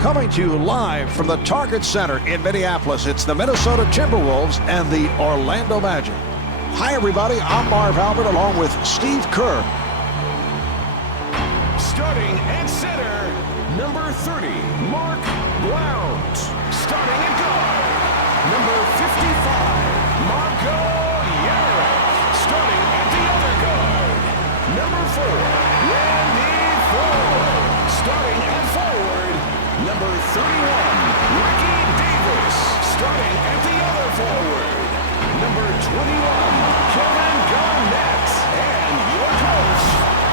Coming to you live from the Target Center in Minneapolis, it's the Minnesota Timberwolves and the Orlando Magic. Hi, everybody. I'm Marv Albert along with Steve Kerr. Starting at center, number 30, Mark Blount. Starting at guard, number 55, Marco Yarrick. Starting at the other guard, number 4, Randy Ford. Starting at forward, number 31, Ricky Davis. Starting at the other forward, number 21, Kevin Garnett. And your coach,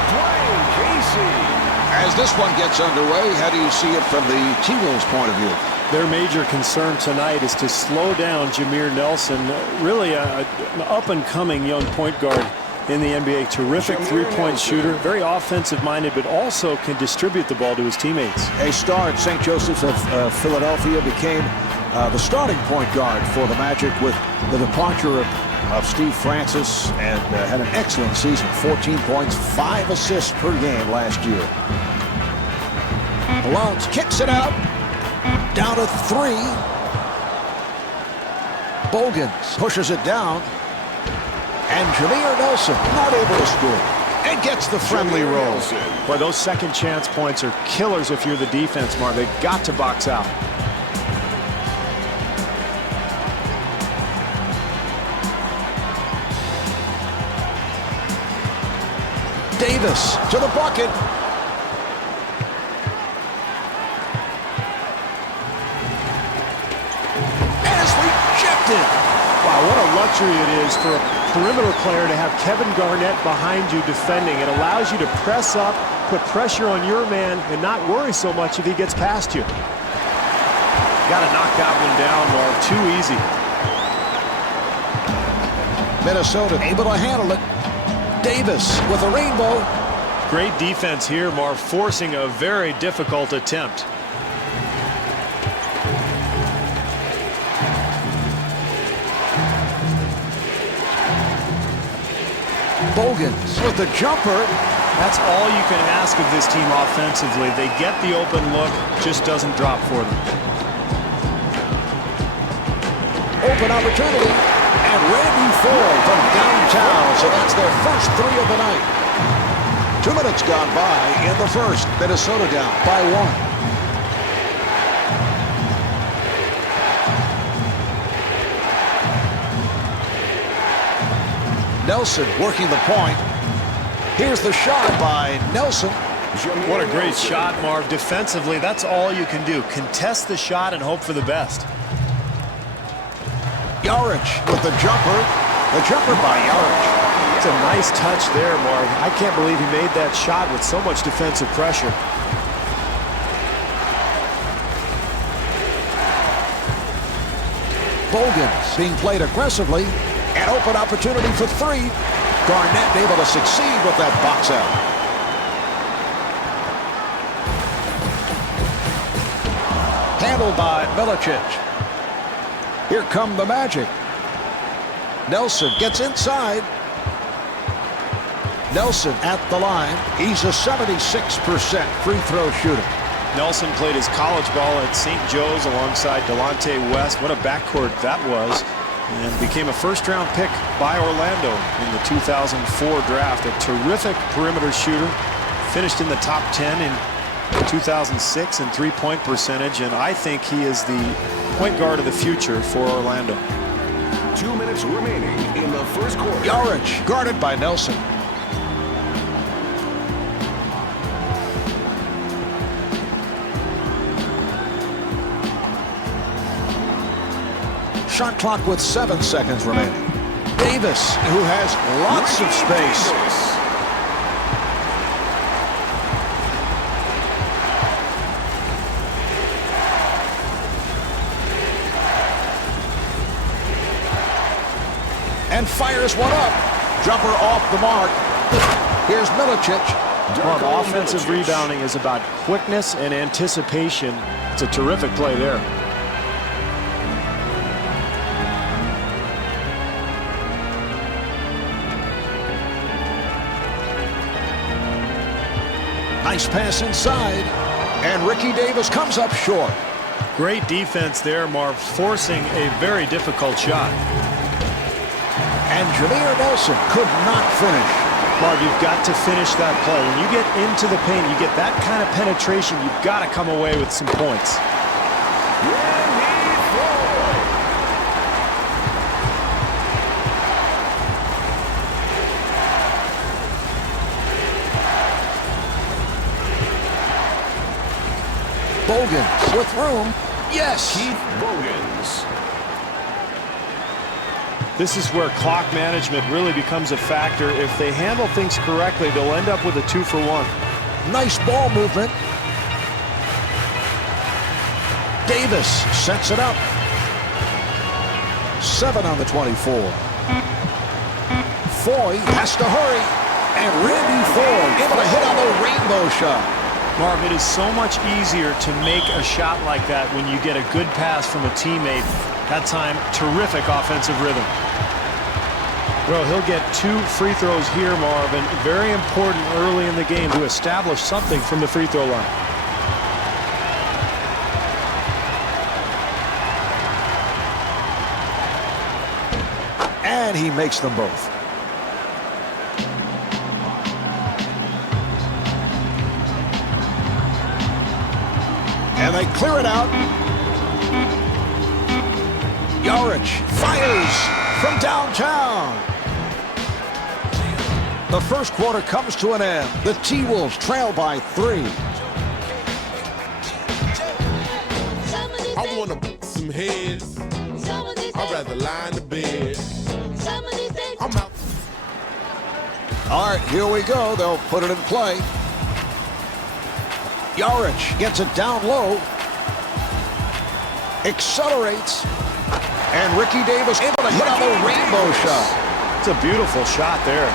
Dwayne Casey. As this one gets underway, how do you see it from the T-Wolves' point of view? Their major concern tonight is to slow down Jameer Nelson, really an up-and-coming young point guard in the NBA. Terrific three-point shooter, very offensive-minded, but also can distribute the ball to his teammates. A star at St. Joseph's of Philadelphia became the starting point guard for the Magic with the departure of Steve Francis, and had an excellent season. 14 points, 5 assists per game last year. Blount kicks it out. Down to 3. Bogans pushes it down. And Jameer Nelson not able to score. And gets the friendly roll. Boy, those second chance points are killers if you're the defense, Mark. They've got to box out. Davis to the bucket. And it's rejected. Wow, what a luxury it is for a perimeter player to have Kevin Garnett behind you defending. It allows you to press up, put pressure on your man, and not worry so much if he gets past you. Got to knock that one down, Mark. Too easy. Minnesota able to handle it. Davis with a rainbow. Great defense here, Marv, forcing a very difficult attempt. Bogans with the jumper. That's all you can ask of this team offensively. They get the open look, just doesn't drop for them. Open opportunity. And Randy Ford from downtown. So that's their first 3 of the night. 2 minutes gone by in the first. Minnesota down by 1. Nelson working the point. Here's the shot by Nelson. What a great shot, Marv. Defensively, that's all you can do. Contest the shot and hope for the best. Yarrick with the jumper. The jumper by Yarrick. It's a nice touch there, Marv. I can't believe he made that shot with so much defensive pressure. Bogans being played aggressively. An open opportunity for 3. Garnett able to succeed with that box out. Handled by Milicic. Here come the Magic. Nelson gets inside. Nelson at the line. He's a 76% free throw shooter. Nelson played his college ball at St. Joe's alongside Delonte West. What a backcourt that was. And became a first-round pick by Orlando in the 2004 draft. A terrific perimeter shooter. Finished in the top 10 in 2006 in three-point percentage. And I think he is the point guard of the future for Orlando. 2 minutes remaining in the first quarter. Yarrick guarded by Nelson. Shot clock with 7 seconds remaining. Davis, who has lots of space. And fires one up. Jumper off the mark. Here's Milicic. Well, offensive rebounding is about quickness and anticipation. It's a terrific play there. Nice pass inside. And Ricky Davis comes up short. Great defense there, Marv, forcing a very difficult shot. And Jameer Nelson could not finish. Marv, you've got to finish that play. When you get into the paint, you get that kind of penetration, you've got to come away with some points. Bogans with room. Yes. Keith Bogans. This is where clock management really becomes a factor. If they handle things correctly, they'll end up with a 2-for-1. Nice ball movement. Davis sets it up. 7 on the 24. Foy has to hurry. And Randy Foy able to hit on the rainbow shot. Marv, it is so much easier to make a shot like that when you get a good pass from a teammate. That time, terrific offensive rhythm. Well, he'll get 2 free throws here, Marv, and very important early in the game to establish something from the free throw line. And he makes them both. And they clear it out. Yarich fires from downtown. The first quarter comes to an end. The T-Wolves trail by 3. I want to some heads. I'd rather lie in the bed. I'm out. All right, here we go. They'll put it in play. Yarich gets it down low. Accelerates. And Ricky Davis able to hit on the rainbow shot. It's a beautiful shot there.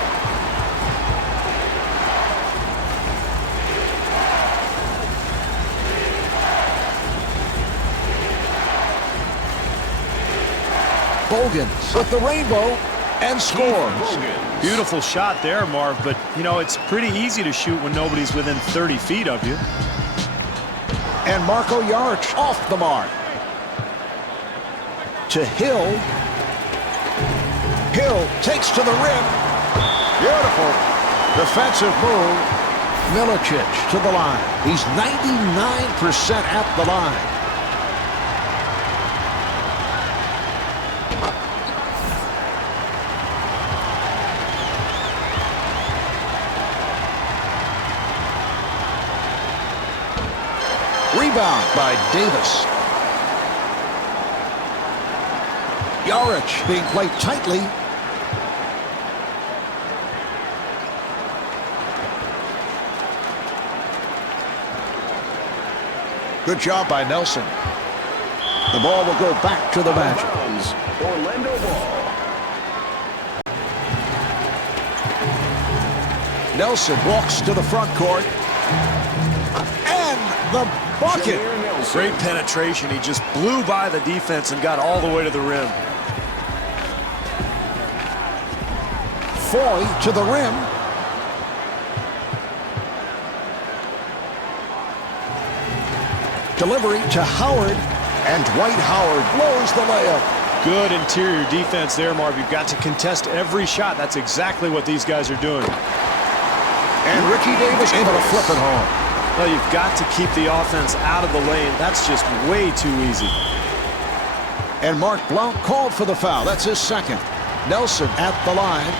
Bogans with the rainbow and scores. Beautiful shot there, Marv, but, you know, it's pretty easy to shoot when nobody's within 30 feet of you. And Marco Yarich off the mark. To Hill. Hill takes to the rim. Beautiful defensive move. Milicic to the line. He's 99% at the line. Rebound by Davis. Yarich being played tightly. Good job by Nelson. The ball will go back to the Magic. Orlando ball. Nelson walks to the front court. And the bucket. Great penetration. He just blew by the defense and got all the way to the rim. Foy to the rim. Delivery to Howard. And Dwight Howard blows the layup. Good interior defense there, Marv. You've got to contest every shot. That's exactly what these guys are doing. And Ricky Davis able to flip it home. Well, you've got to keep the offense out of the lane. That's just way too easy. And Mark Blount called for the foul. That's his second. Nelson at the line.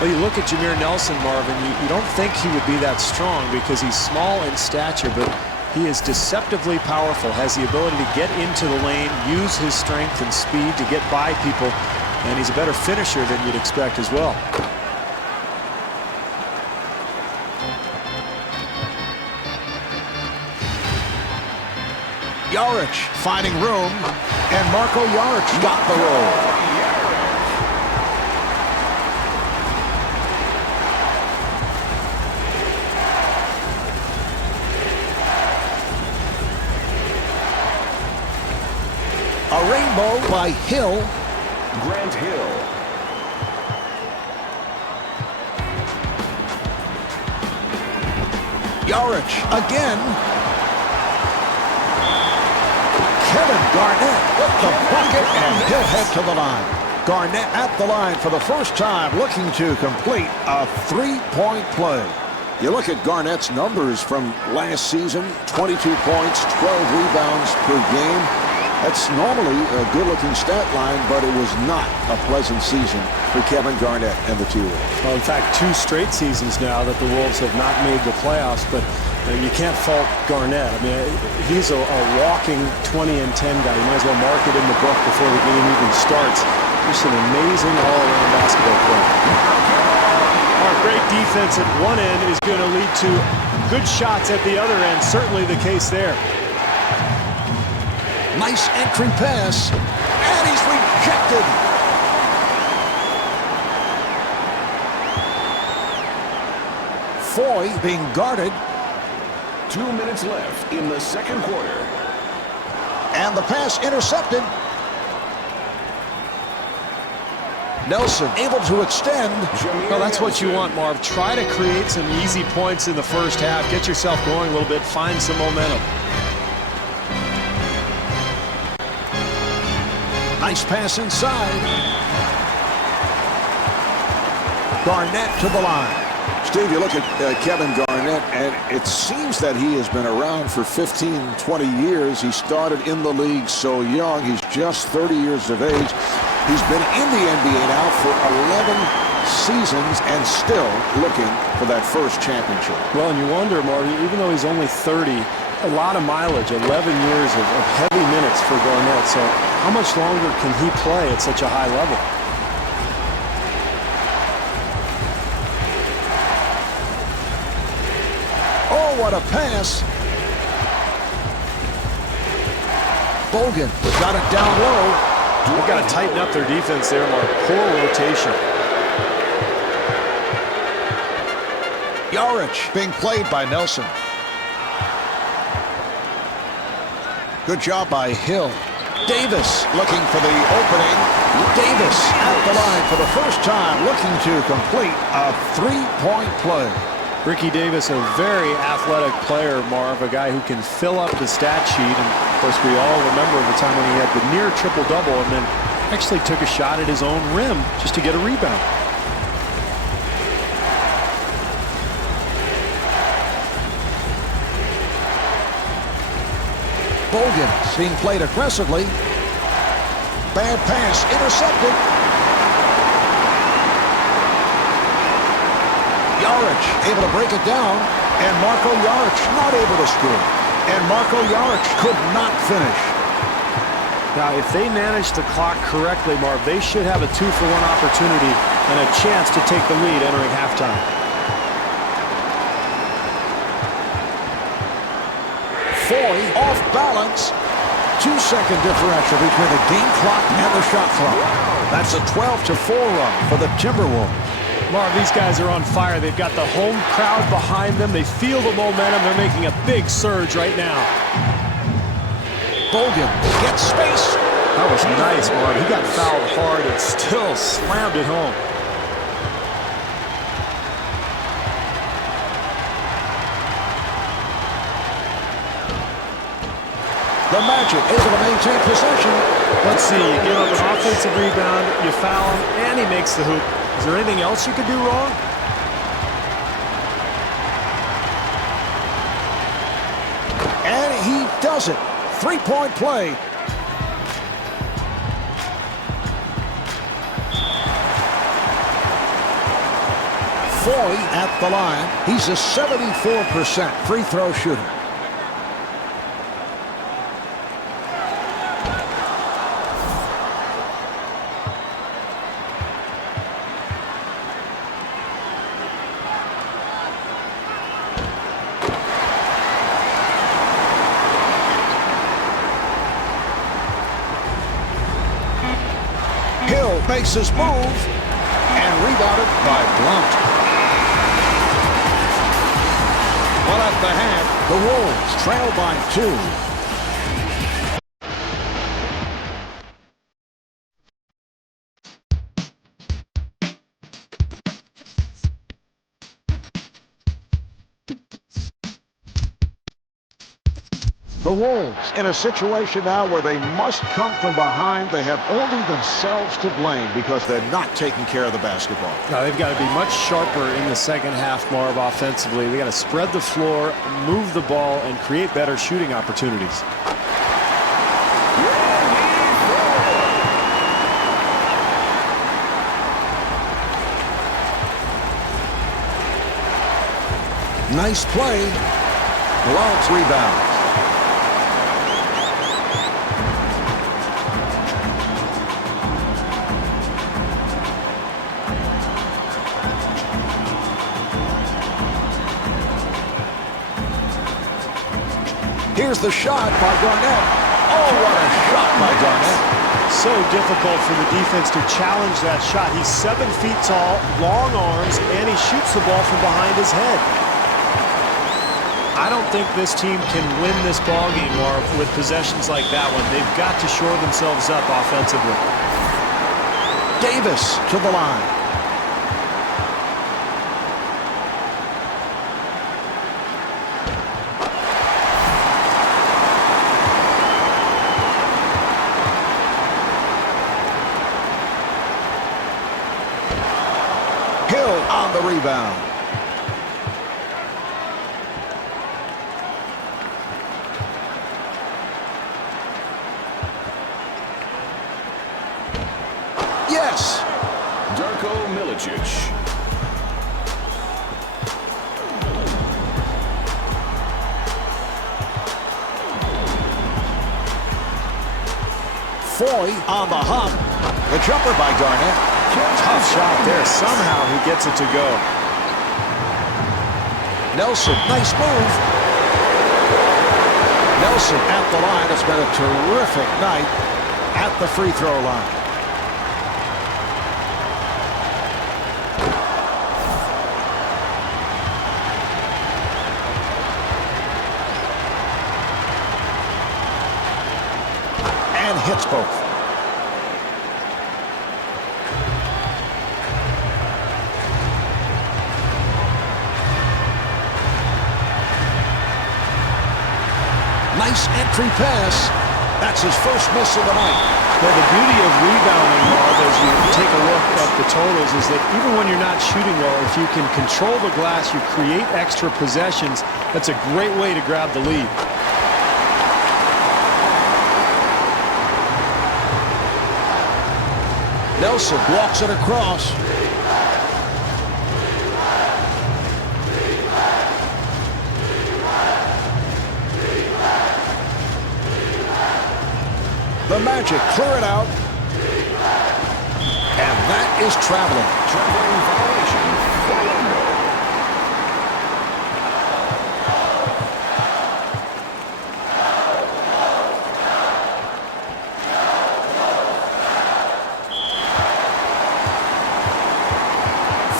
Well, you look at Jameer Nelson, Marvin, you don't think he would be that strong because he's small in stature, but he is deceptively powerful, has the ability to get into the lane, use his strength and speed to get by people, and he's a better finisher than you'd expect as well. Yarich finding room, and Marco Yarich got the roll. A rainbow by Hill. Grant Hill. Yarich again. Garnett with the bucket, and he'll head to the line. Garnett at the line for the first time, looking to complete a three-point play. You look at Garnett's numbers from last season, 22 points, 12 rebounds per game. That's normally a good-looking stat line, but it was not a pleasant season for Kevin Garnett and the T-Wolves. Well, in fact, 2 straight seasons now that the Wolves have not made the playoffs, but you can't fault Garnett. I mean, he's a walking 20 and 10 guy. You might as well mark it in the book before the game even starts. Just an amazing all-around basketball player. Our great defense at one end is going to lead to good shots at the other end. Certainly the case there. Nice entry pass, and he's rejected. Foy being guarded. 2 minutes left in the second quarter. And the pass intercepted. Nelson able to extend. Well, that's what you want, Marv. Try to create some easy points in the first half. Get yourself going a little bit. Find some momentum. Nice pass inside. Garnett to the line. Steve, you look at Kevin Garnett, and it seems that he has been around for 15, 20 years. He started in the league so young. He's just 30 years of age. He's been in the NBA now for 11 seasons and still looking for that first championship. Well, and you wonder, Marty, even though he's only 30, a lot of mileage, 11 years of heavy minutes for Garnett. So how much longer can he play at such a high level? Oh, what a pass. Bogan got it down low. They've got to tighten up their defense there, Mark. Poor rotation. Yarich being played by Nelson. Good job by Hill. Davis looking for the opening. Davis at the line for the first time, looking to complete a three-point play. Ricky Davis, a very athletic player, Marv, a guy who can fill up the stat sheet. And, of course, we all remember the time when he had the near triple-double and then actually took a shot at his own rim just to get a rebound. Bogan being played aggressively. Bad pass, intercepted. Yarich able to break it down, and Marko Jaric not able to score. And Marko Jaric could not finish. Now, if they manage the clock correctly, Marv, they should have a 2-for-1 opportunity and a chance to take the lead entering halftime. Foy off balance. 2-second differential between the game clock and the shot clock. That's a 12-4 run for the Timberwolves. Marv, these guys are on fire. They've got the home crowd behind them. They feel the momentum. They're making a big surge right now. Bogan gets space. That was nice, Marv. He got fouled hard and still slammed it home. The Magic able to maintain possession. Let's see. You give up an offensive rebound, you foul him, and he makes the hoop. Is there anything else you could do wrong? And he does it. Three-point play. Foy at the line. He's a 74% free throw shooter. Hill makes his move and rebounded by Blount. Well, at the half, the Wolves trail by 2. The Wolves in a situation now where they must come from behind. They have only themselves to blame because they're not taking care of the basketball. Now, they've got to be much sharper in the second half, Marv, offensively. They got to spread the floor, move the ball, and create better shooting opportunities. Nice play. Blount's rebound. Here's the shot by Garnett. Oh, what a shot by Garnett. So difficult for the defense to challenge that shot. He's 7 feet tall, long arms, and he shoots the ball from behind his head. I don't think this team can win this ballgame, Marv, with possessions like that one. They've got to shore themselves up offensively. Davis to the line. Hill on the rebound. Yes. Darko Milicic. Foy on the hop. The jumper by Garnett. Tough shot there. Somehow he gets it to go. Nelson, nice move. Nelson at the line. It's been a terrific night at the free throw line. And hits both. Nice entry pass. That's his first miss of the night. Well, the beauty of rebounding, Marv, as you take a look at the totals, is that even when you're not shooting well, if you can control the glass, you create extra possessions, that's a great way to grab the lead. Nelson walks it across. The Magic clear it out. And that is traveling. Traveling violation. Orlando.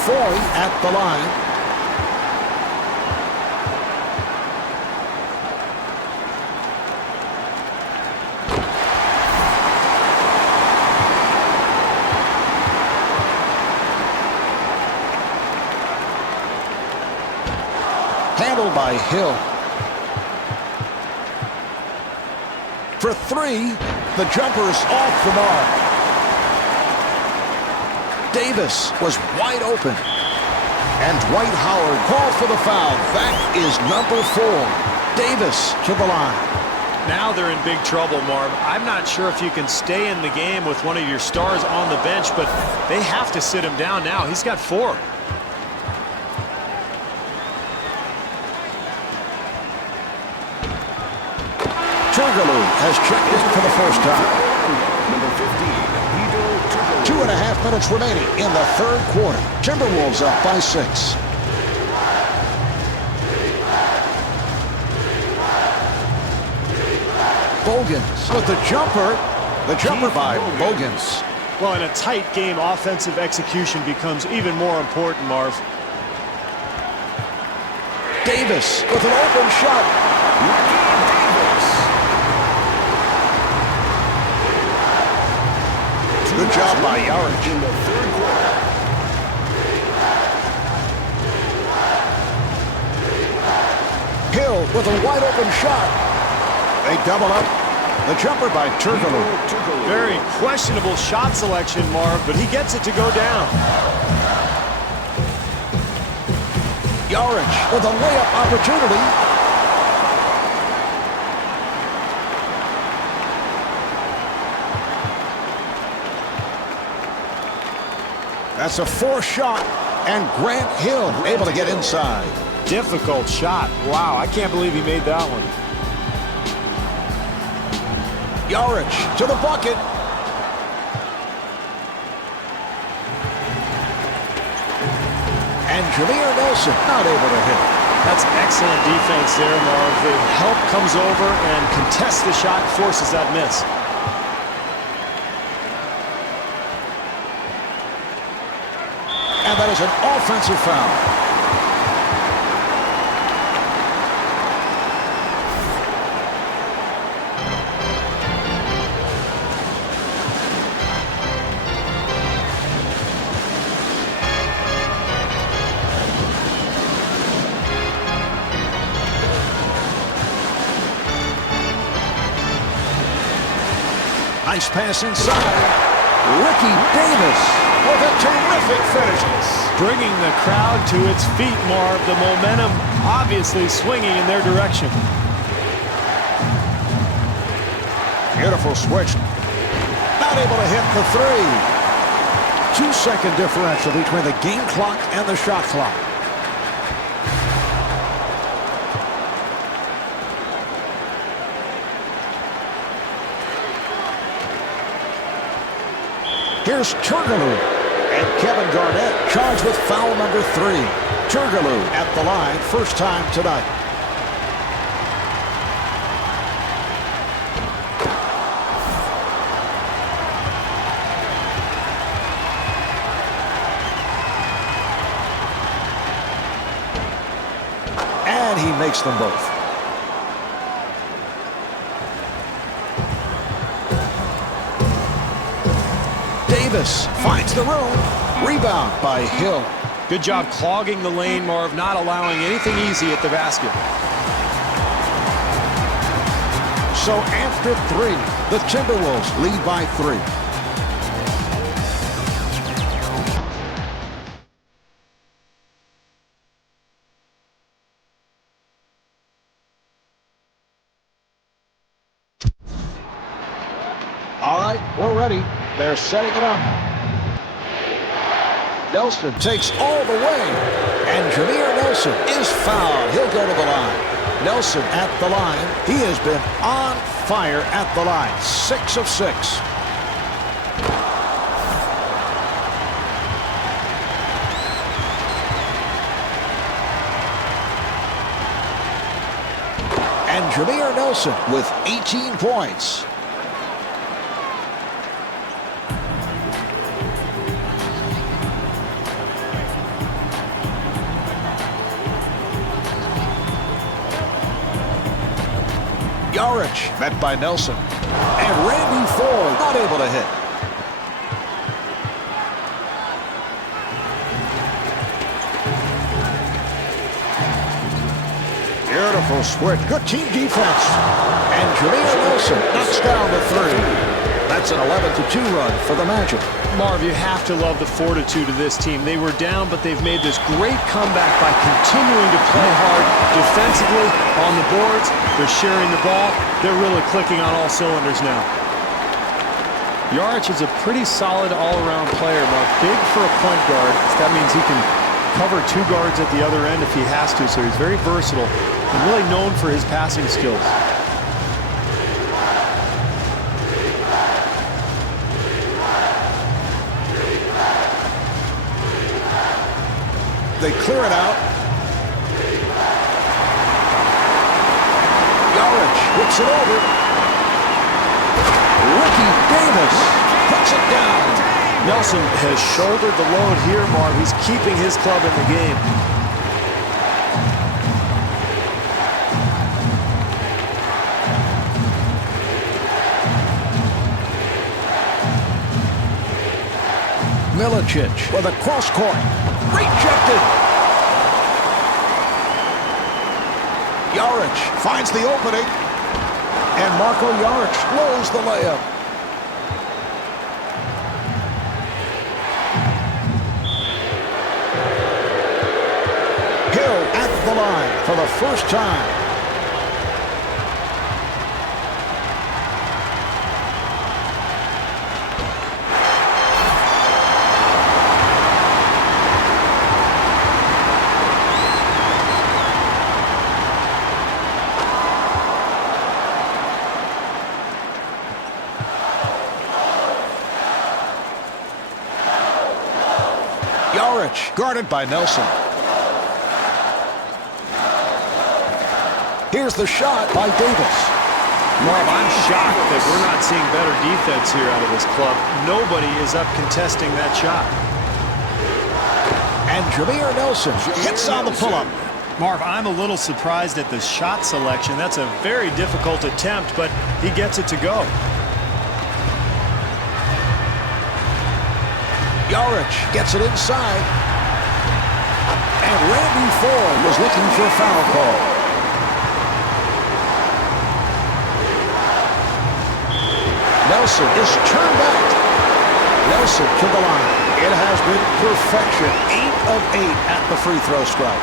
Foy at the line. Handled by Hill. For three, the jumper's off the mark. Davis was wide open. And Dwight Howard called for the foul. That is number 4. Davis to the line. Now they're in big trouble, Marv. I'm not sure if you can stay in the game with one of your stars on the bench, but they have to sit him down now. He's got 4. Turkoglu has checked in for the first time. Number 15, 2.5 minutes remaining in the third quarter. Timberwolves up by 6. Bogans with the jumper. The jumper by Bogans. Well, in a tight game, offensive execution becomes even more important, Marv. Davis with an open shot. Good job by Yarich. in the third quarter. Hill with a wide open shot. They double up. The jumper by Turkoglu. Very questionable shot selection, Marv, but he gets it to go down. Yarich with a layup opportunity. That's a forced shot, and Grant Hill able to get inside. Difficult shot. Wow, I can't believe he made that one. Yarich to the bucket. And Jameer Nelson not able to hit. That's excellent defense there, Marv. The help comes over and contests the shot, forces that miss. And that is an offensive foul. Nice pass inside. Ricky Davis with a terrific finish. Bringing the crowd to its feet, Marv. The momentum obviously swinging in their direction. Beautiful switch. Not able to hit the three. 2-second differential between the game clock and the shot clock. Here's Turkoglu, and Kevin Garnett charged with foul number 3. Turkoglu at the line, first time tonight. And he makes them both. Davis finds the room. Rebound by Hill. Good job clogging the lane, Marv, not allowing anything easy at the basket. So after 3, the Timberwolves lead by 3. All right, we're ready. They're setting it up. Nelson takes all the way. And Jameer Nelson is fouled. He'll go to the line. Nelson at the line. He has been on fire at the line. 6 of 6. And Jameer Nelson with 18 points. Yarich met by Nelson. And Randy Ford not able to hit. Beautiful switch. Good team defense. And Jameer Nelson knocks down the 3. That's an 11-2 run for the Magic. Marv, you have to love the fortitude of this team. They were down, but they've made this great comeback by continuing to play hard defensively on the boards. They're sharing the ball. They're really clicking on all cylinders now. Yarich is a pretty solid all-around player, Marv. Big for a point guard. That means he can cover 2 guards at the other end if he has to, so he's very versatile and really known for his passing skills. They clear it out. Yarich whips it over. Ricky Davis puts it down. Nelson has shouldered the load here, Marv. He's keeping his club in the game. Milicic with a cross court. Rejected. Yarich finds the opening. And Marco Jaric blows the layup. Hill at the line for the first time. Jaric guarded by Nelson. Here's the shot by Davis. Marv, I'm shocked that we're not seeing better defense here out of this club. Nobody is up contesting that shot. And Jameer Nelson hits on the pull-up. Marv, I'm a little surprised at the shot selection. That's a very difficult attempt, but he gets it to go. Jaric gets it inside. And Randy Ford was looking for a foul call. Nelson is turned back. Nelson to the line. It has been perfection. 8 of 8 at the free throw stripe.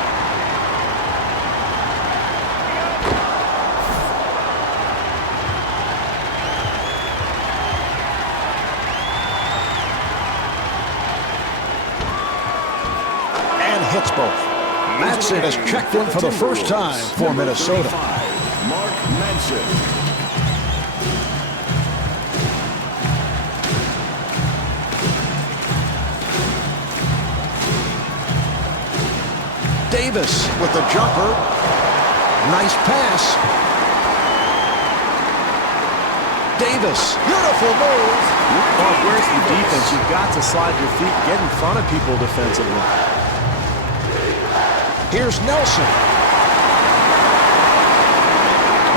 And hits both. Madsen has checked in for the first time for Minnesota. Mark Madsen. Davis with the jumper. Nice pass. Davis, beautiful move. Marv, where's the defense? You've got to slide your feet, get in front of people defensively. Here's Nelson.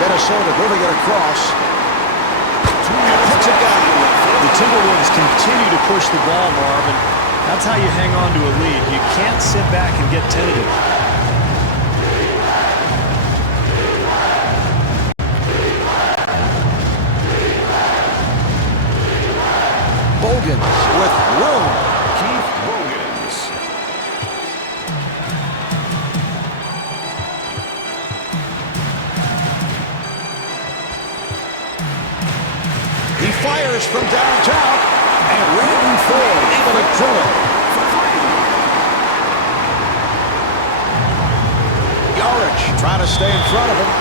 Minnesota moving it across. And puts it down. The Timberwolves continue to push the ball, Marv, and that's how you hang on to a lead. You can't sit back and get tentative. Bogans with room. Keith Bogans. He fires from downtown. And Randy Ford able to drill it. Jaric trying to stay in front of him.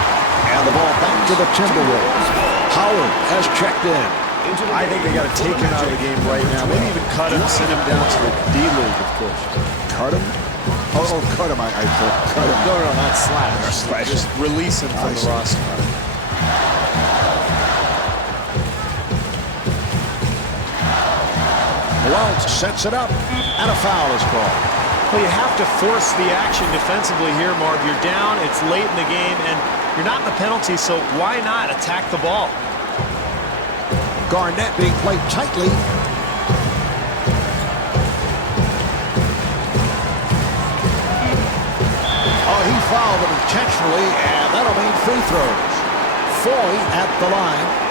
And the ball back to the Timberwolves. Howard has checked in. I think they got to take him out of the game right now. Maybe even cut him, send him down to the D-League, of course. Cut him? Oh, cut him. I thought cut him. No, not slash. Just release him from the roster. Walt sets it up, and a foul is called. Well, you have to force the action defensively here, Marv. You're down, it's late in the game, and you're not in the penalty, so why not attack the ball? Garnett being played tightly. Oh, he fouled him intentionally, and that'll mean free throws. Foy at the line.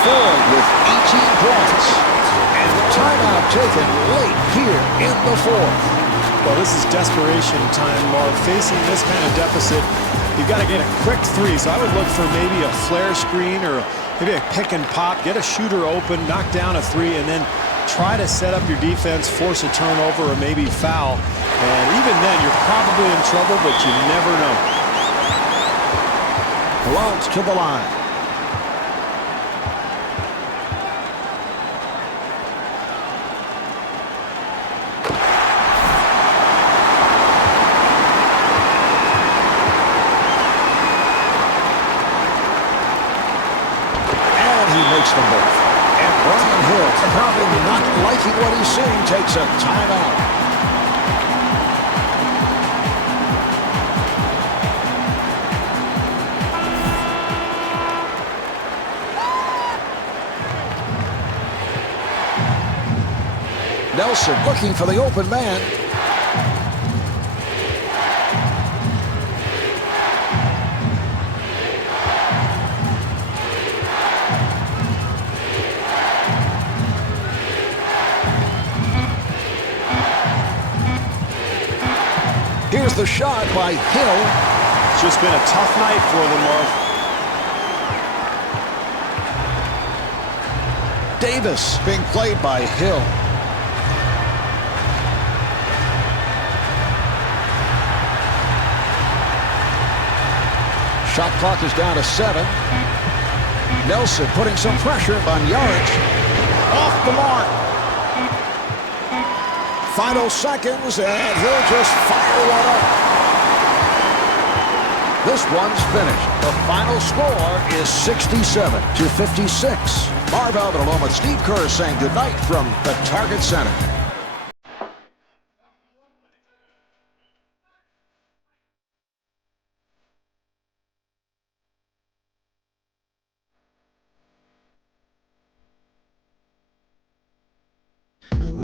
Ford with 18 points. And timeout taken late here in the fourth. Well, this is desperation time, Marv. Facing this kind of deficit, you've got to get a quick three. So I would look for maybe a flare screen or maybe a pick and pop, get a shooter open, knock down a three, and then try to set up your defense, force a turnover, or maybe foul. And even then, you're probably in trouble, but you never know. Blount to the line. Them both. And Brian Hill, probably not liking what he's seeing, takes a timeout. Nelson looking for the open man. Here's the shot by Hill. It's just been a tough night for them, Marv. Davis being played by Hill. Shot clock is down to 7. Nelson putting some pressure on Yarich. Off the mark. Final seconds, and he'll just fire one up. This one's finished. The final score is 67-56. Marv Albert along with Steve Kerr saying goodnight from the Target Center.